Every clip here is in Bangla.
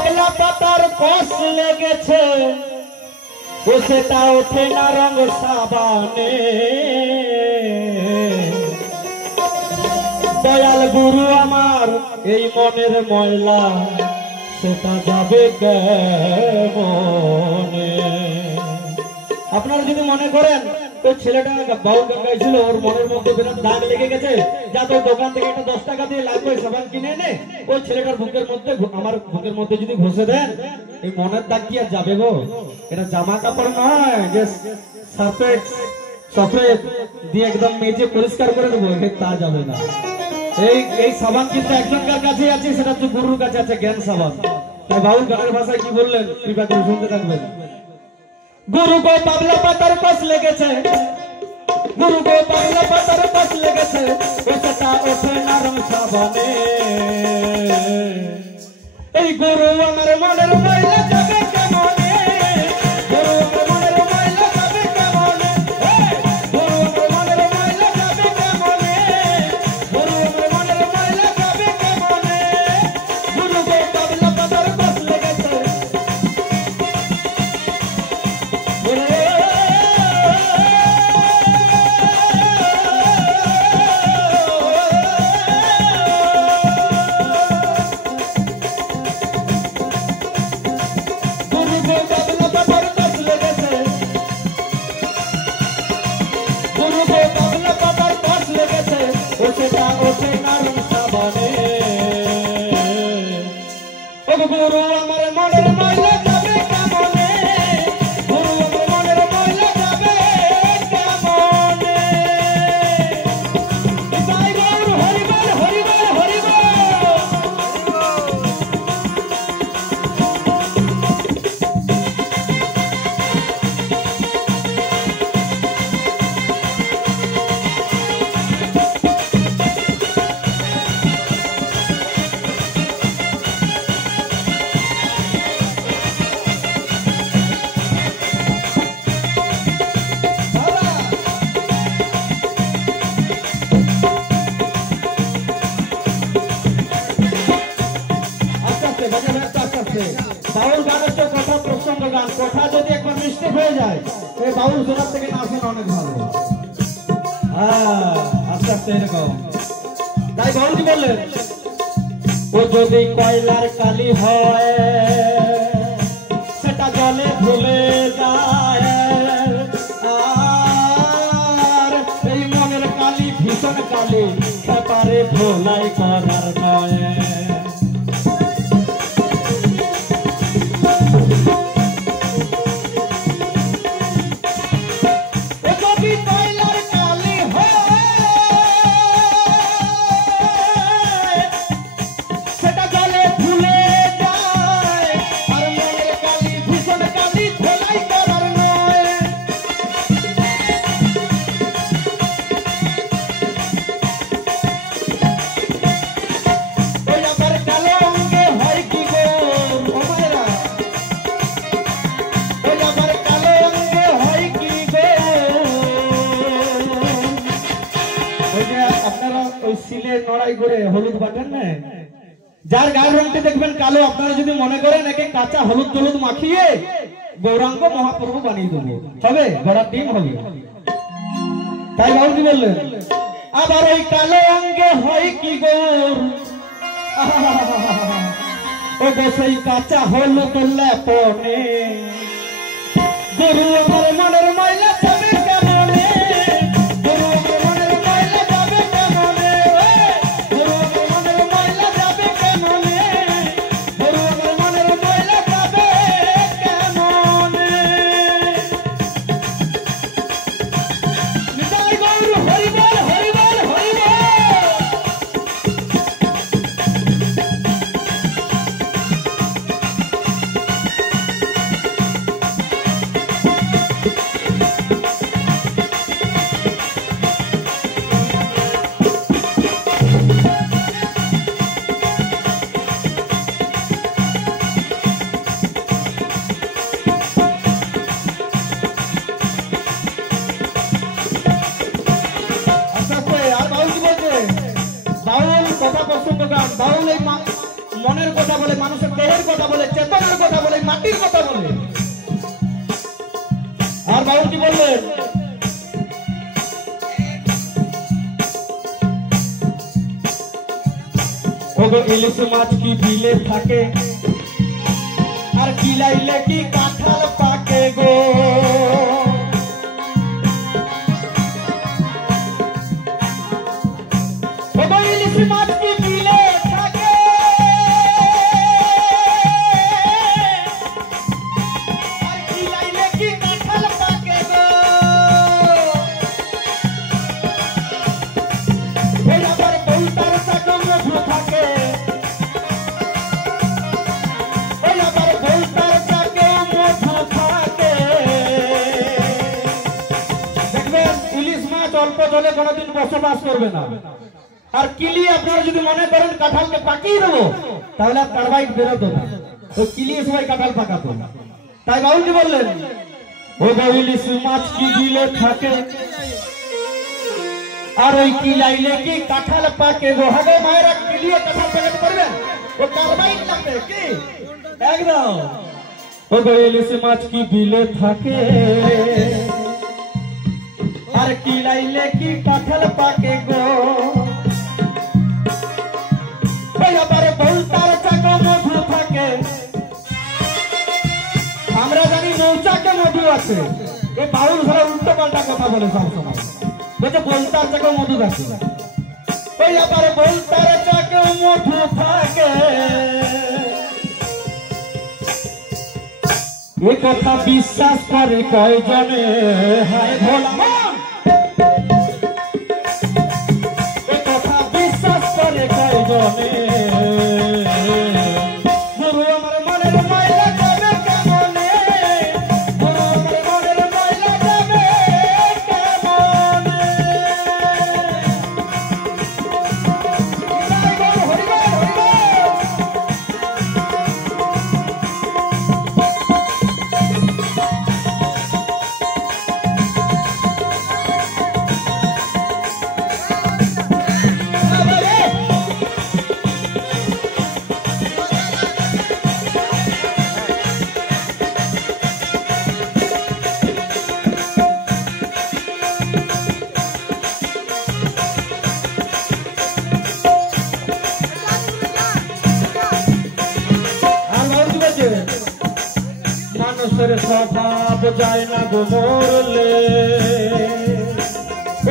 পাগলা পাতার কষ লেগেছে ও সেটা ওঠে না রঙ সাবানে দয়াল গুরু আমার এই মনের ময়লা সেটা যাবে কেমনে। আপনারা যদি মনে করেন ওই ছেলেটা বাউল গান গাইছিল ওর মনের মধ্যে বিরাট দাগ লেগে গেছে যা তো দোকান থেকে একটা 10 টাকা দিয়ে লাগবে সাবান কিনে এনে ওই ছেলেটার বুকের মধ্যে আমার বুকের মধ্যে যদি ঘষে দেন এই মনের দাগ কি আর যাবে গো? এটা জামা কাপড় নয় যে সফেদ দিয়ে একদম মেজে পরিষ্কার করে দেবো তা যাবে না। এই সাবান কিন্তু একজনকার কাছে আছে সেটা হচ্ছে গুরুর কাছে আছে জ্ঞান সাবান। তাই বাউল গানের ভাষায় কি বললেন কৃপা করে শুনতে থাকবেন। गुरु को पागला पातर कस लेगेছে गुरु को पागला पातर कस लेगেছে ওটা ওঠে না রং সাবানে এই গুরু আমার মনের ময়লা যাবে কেমনে গুরু আমার মনের ময়লা যাবে কেমনে গুরু আমার মনের ময়লা যাবে কেমনে গুরু আমার মনের ময়লা যাবে কেমনে गुरु को पागला पातर कस लेगেছে गुरु আমার মনের ময়লা যাবে কেমনে গুরু আমার মনের ময়লা যাবে কেমনে জয় গুরু হরি বল হরি বল হরি বল। বাউল গান হচ্ছে কথা প্রসঙ্গ গান কথা যদি একবার মিস্টেক হয়ে যায় এই বাউল শোনার থেকে না শোনা অনেক ভালো। আস্তে আস্তে এরকম তাই বাউল কি বললেন ও যদি কয়লার কালি হয় সেটা জলে ভুলে যায় আর এই মনের কালি ভীষণ কালি ব্যাপারে ভোলাই করার নয় হলুদ বাটেন না যার গায়ের রংটি দেখবেন কালো আপনারা যদি মনে করেন একে কাঁচা হলুদ টলুদ মাখিয়ে গৌরাঙ্গ মহাপ্রভু বানিয়ে দেবো হবে ঘোড়ার ডিম হবে। তাই বাবু কি বললেন আবার ওই কালো অঙ্গে হয় কি গৌর ও সেই কাঁচা হলুদ লেপনে গুরু আমার মনের ময়লা যাবে কেমনে গুরু আমার মনের ময়লা যাবে কেমনে গুরু আমার মনের ময়লা যাবে কেমনে গুরু আমার মনের ময়লা যাবে কেমনে নিতাই গৌর হরি বল হরি বল হরি বল। বলে, মানুষের দেহের কথা বলে, চেতনার কথা বলে, মাটির কথা বলে। আর বাউল কি বললেন? ওগো ইলিশ মাছ কি বিলে থাকে, আর বিলাইলে কি কাঁঠাল পাকে গো। ওগো ইলিশ মাছ কি বিলে থাকে, আর বিলাইলে কি কাঁঠাল পাকে গো। এই আবার বউটার চাকা মধু থাকে, ওই আবার বউটার চাকে মধু থাকে। দেখবেন ইলিশ মাছ অল্প জলে কোনোদিন বসবাস করবে না। আর কিলি আপনারা যদি মনে করেন কাঁঠালকে পাকিয়ে দেবো, তাহলে আর কার্বাইড বেরোতো না, তো কিলিয়ে সবাই কাঁঠাল পাকাতো। তাই বাউল কি বললেন? ও ইলিশ মাছ কি বিলে থাকে, আর ওই কিলাইলে কি কাঁঠাল পাকে গো। হবে মায়েরা কিলিয়ে কাঁঠাল পাকাতে পারবেন? ও কার্বাইড লাগবে কি একদম। ও ইলিশ মাছ কি বিলে থাকে, আর কিলাইলে কি কাঁঠাল পাকে গো। ওই আবার বউটার চাকা মধু থাকে, আমরা জানি মৌচাকে মধু আছে। এই বাউল ঘরে উল্টো পাল্টা কথা বলে সবসময়, বলছে বউটার চাকা মধু থাকে। ওই আবার বউটার চাকা মধু থাকে, এ কথা বিশ্বাস করে কয়জনে? হায় ভোলা মন, এ কথা বিশ্বাস করে কয়জনে? গুরু আমার মনের ময়লা যাবে কেমনে, গুরু আমার মনের ময়লা যাবে কেমনে? হরিবল হরিবল হরিবল। মানুষের স্বভাব যায় না গো মরলে,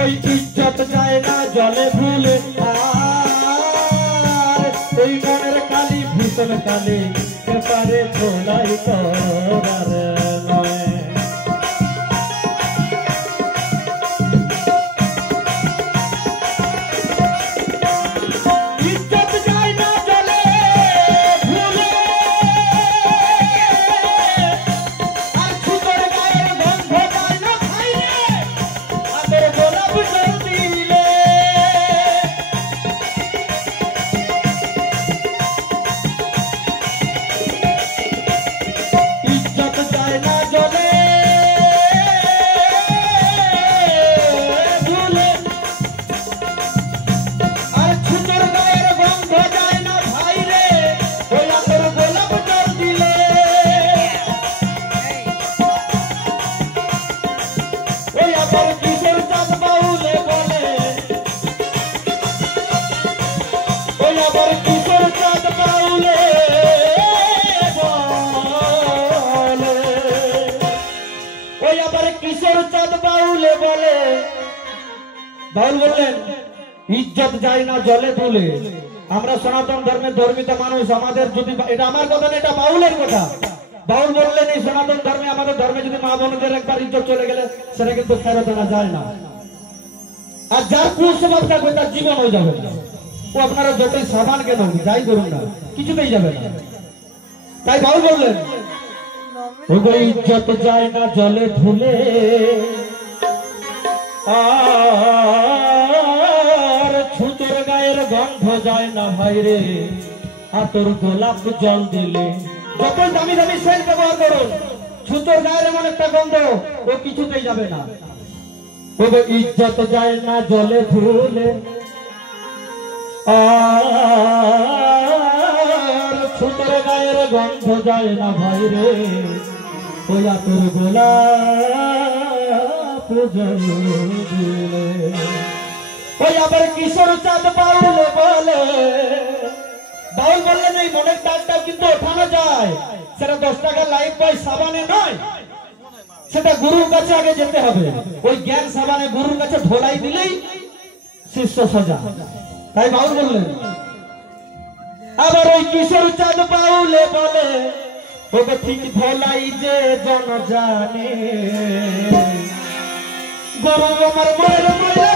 ওই ইজ্জত যায় না জলে ভুলে। আর ওই মনের কালি ভীষণ কালি, পারে খোলাই করার নয়। ইজ্জত যায় না জলে ভুলে, আর ছুতোর গায়ের গন্ধ যায় না খাইলে, আদর গোলাপ জল দিলে। ইজ্জত যায় না জলে ভুলে, আর ছুতোর গায়ের গন্ধ যায় না ভাইরে, ওই আদর গোলাপ জল দিলে। ওই আবার কিশোর চাঁদ বাউলে বলে, ওই আবার কিশোর চাঁদ বাউলে বলে, ওই আবার কিশোর চাঁদ বাউলে বলে। বাউল বললেন ইজ্জত যায় না জলে তুলে। আমরা সনাতন ধর্মের ধর্মিত মানুষ, আমাদের যদি, এটা আমার কথা না, এটা বাউলের কথা। বাউল বললেন এই সনাতন ধর্মে, আমাদের ধর্মে যদি মা বোনদের একবার ইজ্জত চলে গেলে সেটা কিন্তু ফেরত আনা যায় না। আর যার কুস্বভাব থাকবে তার জীবন হয়ে যাবে না। ও আপনারা যতই সাবান কেন যাই করুন না, কিছুতেই যাবে না। তাই বাউল বললেন ওগো ইজ্জত যায় না জলে ধুলে, আর ছুতোর গায়ের গন্ধ যায় না ভাইরে, আতর গোলাপ জল দিলে। যতই দামি দামি সেন্ট ব্যবহার করুন, ছুতোর গায়ের এমন একটা গন্ধ, ও কিছুতেই যাবে না। ওগো ইজ্জত যায় না জলে ধুলে, আর ছুতোর গায়ের গন্ধ যায় না ভাই রে, ওই তোর গোলাপ দিলে। ওই আবার কিশোর চাঁদ বাউল বলে, বাউল বললেন এই মনের টাকটাও কিন্তু ওঠানো যায়, সেটা 10 টাকা লাইফ বয় সাবানে নয়, সেটা গুরুর কাছে আগে যেতে হবে। ওই জ্ঞান সাবানে গুরুর কাছে ঢোলাই দিলেই শিষ্য সোজা। তাই বাউল বললেন। আবার ওই কিশোর চাঁদ বাউলে বলে, ওকে ঠিক ধোলাই যে জন জানে, গুরু আমার মনের ময়লা